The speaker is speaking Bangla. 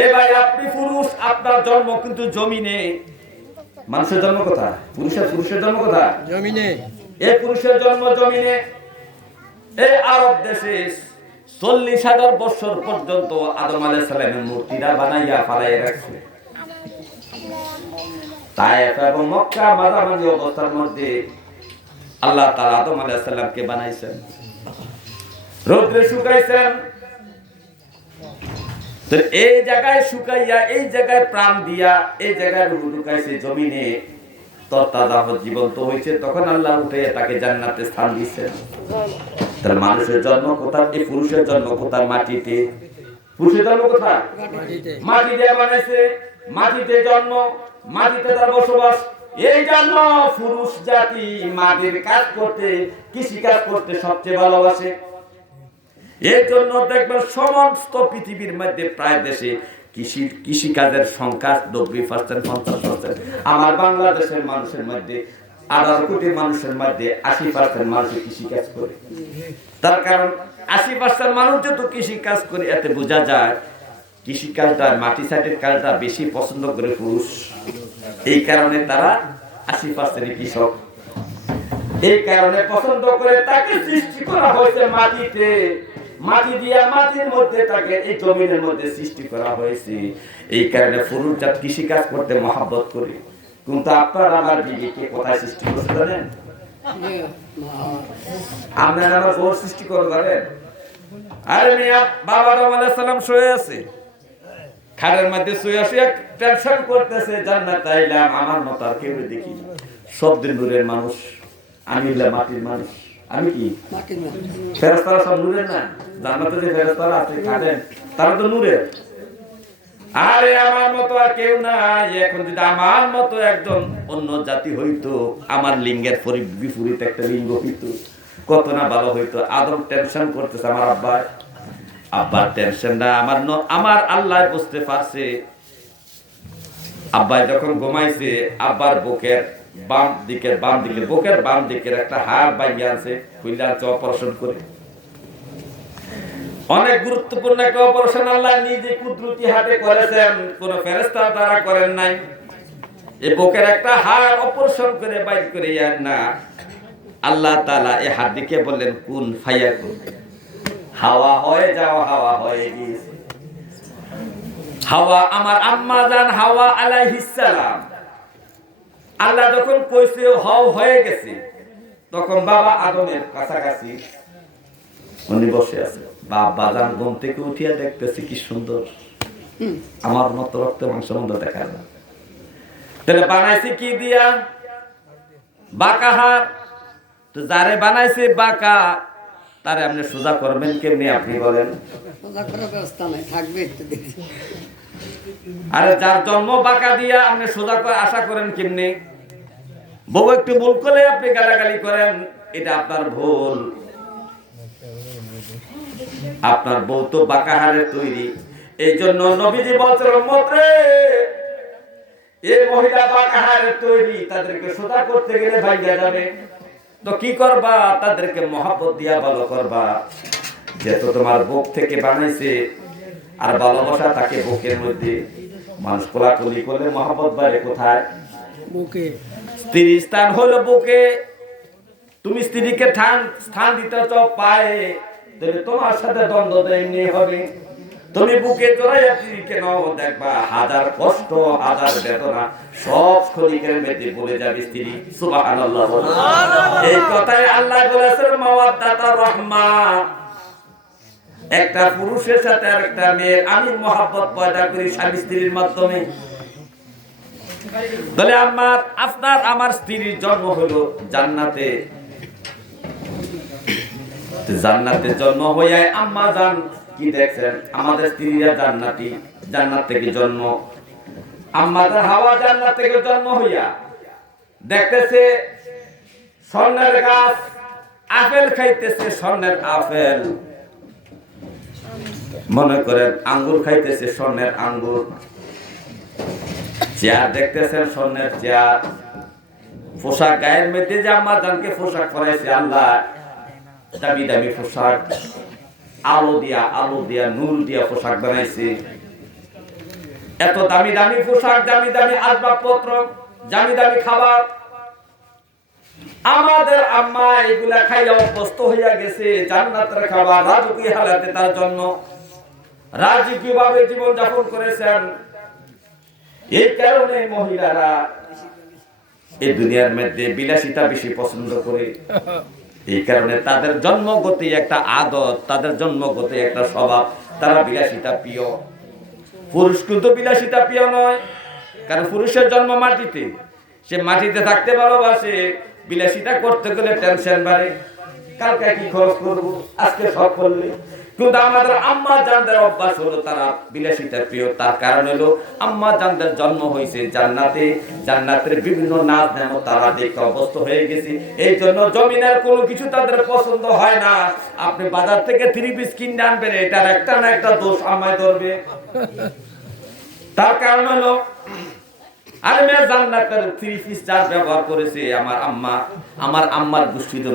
এ ভাই আপনি পুরুষ, আপনার জন্ম কিন্তু জমিনে। মানুষের জন্ম কোথায়? পুরুষের জন্ম কোথায়? জমিনে। এই পুরুষের জন্ম জমিনে। এই আরব দেশে 40,000 বছর পর্যন্ত আদম আলাইহিস সালামের মূর্তিটা বানাইয়া ফালাইয়া রাখছে। তায়েফ এবং মক্কা মাঝামাঝি অবস্থার মধ্যে আল্লাহ তাআলা আদম আলাইহিস সালামকে বানাইছেন, রৌদ্রে শুকাইছেন। তো এই জায়গায় শুকাইয়া, এই জায়গায় প্রাণ দিয়া, এই জায়গায় রূহ ঢুকাইছে জমিনে, তরতাজা জীবন্ত হয়েছে। তখন আল্লাহ উঠে তাকে জান্নাতে স্থান দিয়েছেন। তাহলে মানুষের জন্ম কোথায়? এই পুরুষের জন্ম কোথায়? মাটিতে। পুরুষের জন্ম কোথায়? মাটিতে বানাইছে, মাটিতে জন্ম, মাটিতে তার বসবাস। এই জন্য পুরুষ জাতি মাটির কাজ করতে, কৃষি কাজ করতে সবচেয়ে ভালোবাসে। এর জন্য দেখবেন সমস্ত পৃথিবীর মধ্যে প্রায় দেশে কৃষি কাজের সংখ্যা 90%, 50%। আমার বাংলাদেশের মানুষের মধ্যে 18 কোটি মানুষের মধ্যে 80% মানুষ কৃষি কাজ করে। তার কারণ 80% মানুষ যত কৃষি কাজ করে, এতে বোঝা যায় কৃষি কাজটা, মাটি সাইডের কাজটা বেশি পছন্দ করে পুরুষ। এই কারণে তারা 80% কৃষক। এই কারণে পছন্দ করে তাকে সৃষ্টি করা হয়েছে মাটিতে। মাটি দিয়া, মাটির মধ্যে তাকে এই জমিনের মধ্যে সৃষ্টি করা হয়েছে। এই কারণে পুরুষ জাত কৃষি কাজ করতে মহাব্বত করে। কিন্তু আপনার আমার বিবিকে কোথায় সৃষ্টি করতে জানেন? আপনার আমার বউ সৃষ্টি করে জানেন? আরে মিয়া, বাবা আদম আলাইহিস সালাম শুয়ে আছে, খাটের মধ্যে শুয়ে শুয়ে টেনশন করতেছে, জান্নাত আইলাম, আমার মত আর কেউ দেখি না, সব দিন নূরের মানুষ, আমি মাটির মানুষ। আমি কি ফেরেশতারা সব নূরের না? জান্নাতে যে ফেরেশতারা আছে খাটেন, তারা তো নূরের। আরে আমার মতো আর কেউ নাই। এখন যদি আমার মতো একজন অন্য জাতি হইতো, আমার লিঙ্গের বিপরীত একটা লিঙ্গ হইতো, কত না ভালো হইতো। আদম টেনশন করতেছে আমার আব্বার টেনশনটা আমার আল্লাহ বুঝতে পারছে। আব্বা যখন ঘুমাইছে, আব্বার বুকের বাম দিকের একটা হাড় বাইরে আছে, খুইলা অপারেশন করে। অনেক গুরুত্বপূর্ণ একটা অপারেশন আল্লাহ নিজে কুদরতি হাতে করেছেন, কোন ফেরেশতা দ্বারা করেন নাই। এই বুকের একটা হাড় অপারেশন করে বাইর করে না, আল্লাহ তাআলা এই হাড়কে বললেন কুন ফায়াকুন, হাওয়া হয়ে যাও। হাওয়া হয়ে গিয়েছে। হাওয়া আমার আম্মা জান হাওয়া আলাইহিস সালাম, আল্লাহ যখন কইছে হও হয়ে গেছে, তখন বাবা আদমের কাছাকাছি উনি বসে আছে। বাবা জান ঘুম থেকে উঠিয়া দেখতেছে কি সুন্দর, আমার মতো রক্ত মাংস মন্দ দেখা যায়। তাহলে বানাইছে কি দিয়া? বাঁকা হাড়। তো যারে বানাইছে বাঁকা, তারে আপনি সোজা করবেন কেমনি? আপনি বলেন। সোজা করার ব্যবস্থা নাই, থাকবে একটু দেখি। আরে যার জন্ম বাঁকা দিয়া আপনি সোজা করে আশা করেন কেমনি? বউ একটু ভুল করলে আপনি গালাগালি করেন, এটা আপনার ভুল। আপনার বউ তো বাঁকা হাড়ের তৈরি। এই জন্য নবীজি বলছেন উম্মত রে, এই মহিলা বাঁকা হাড়ের তৈরি, তাদেরকে সোজা করতে গেলে ভাইয়া যাবে। তো কি করবা? তাদেরকে মহব্বত দিয়া ভালো করবা। যেহেতু তোমার বুক থেকে বানাইছে, আর ভালোবাসা থাকে বুকের মধ্যে। মানুষ কোলাকুলি করলে মহব্বত বাড়ে কোথায়? বুকে। স্ত্রীর স্থান হলো বুকে। তুমি স্ত্রীকে স্থান দিতে চাও পায়ে, তাহলে তোমার সাথে দ্বন্দ্ব এমনি হবে। তুমি বুকে জড়াইয়া স্ত্রীকে নাও, দেখবা হাজার কষ্ট, হাজার বেদনা সব ক্ষণিকের মধ্যে বলে যাবে স্ত্রী। সুবহানাল্লাহ। এই কথাই আল্লাহ বলেছেন মাওয়াদ্দাতুর রাহমা। একটা পুরুষের সাথে আরেকটা মেয়ের আমি মহব্বত পয়দা করি স্বামী স্ত্রীর মাধ্যমে। তাহলে আপনার আমার স্ত্রীর জন্ম হলো জান্নাতে। জান্নাতে জন্ম হইয়া আম্মা জান কি দেখছেন? আমাদের স্ত্রীরা জান্নাতি, জান্নাত থেকে জন্ম। আম্মা জান হাওয়া জান্নাত থেকে জন্ম হইয়া দেখতেছে স্বর্ণের গাছ, আপেল খাইতেছে, স্বর্ণের আপেল। মনে করেন আঙ্গুর খাইতেছে, স্বর্ণের আঙ্গুর। চেয়ার দেখতেছেন, স্বর্ণের চেয়ার। পোশাক গায়ের মধ্যে যে আম্মা জানকে পোশাক পরাইছে আল্লাহ, দামি দামি পোশাক, আলো দিয়া নূর দিয়া পোশাক বানাইছে। এত দামি দামি পোশাক, দামি দামি আসবাবপত্র, দামি দামি খাবার। আমাদের আম্মা এগুলা খাইয়া অভ্যস্ত হইয়া গেছে, জান্নাতের খাবার রাজকীয় হালাতে তার জন্য রাজকীয় ভাবে জীবন যাপন করেছেন। এই কারণে মহিলারা এই দুনিয়ার মধ্যে বিলাসিতা বেশি পছন্দ করে। এই কারণে তাদের জন্মগত একটা আদত, তাদের জন্মগত একটা স্বভাব, তারা বিলাসিতা প্রিয়। পুরুষ কিন্তু বিলাসিতা প্রিয় নয়, কারণ পুরুষের জন্ম মাটিতে, সে মাটিতে থাকতে ভালোবাসে। বিলাসিতা করতে গেলে টেনশন বাড়ে, কালকে কি খরচ করবো, আজকে সব করলে। কিন্তু আমাদের আম্মা জানদের অভ্যাস হলো তারা বিলাসিতা প্রিয়। তার কারণ হলো আম্মা জানদের জন্ম হয়েছে জান্নাতে, জান্নাতের বিভিন্ন নাচ নেমো তারা দেখতে অভ্যস্ত হয়ে গেছে। এই জন্য জমিনের কোনো কিছু তাদের পছন্দ হয় না। আপনি বাজার থেকে 3 পিস কিনে আনবেন, এটার একটা না একটা দোষ আমায় ধরবে। তার কারণ হলো আর মেয়ে জান্নাতের 3 পিস চার ব্যবহার করেছে আমার আম্মা, আমার আম্মার গোষ্ঠীতে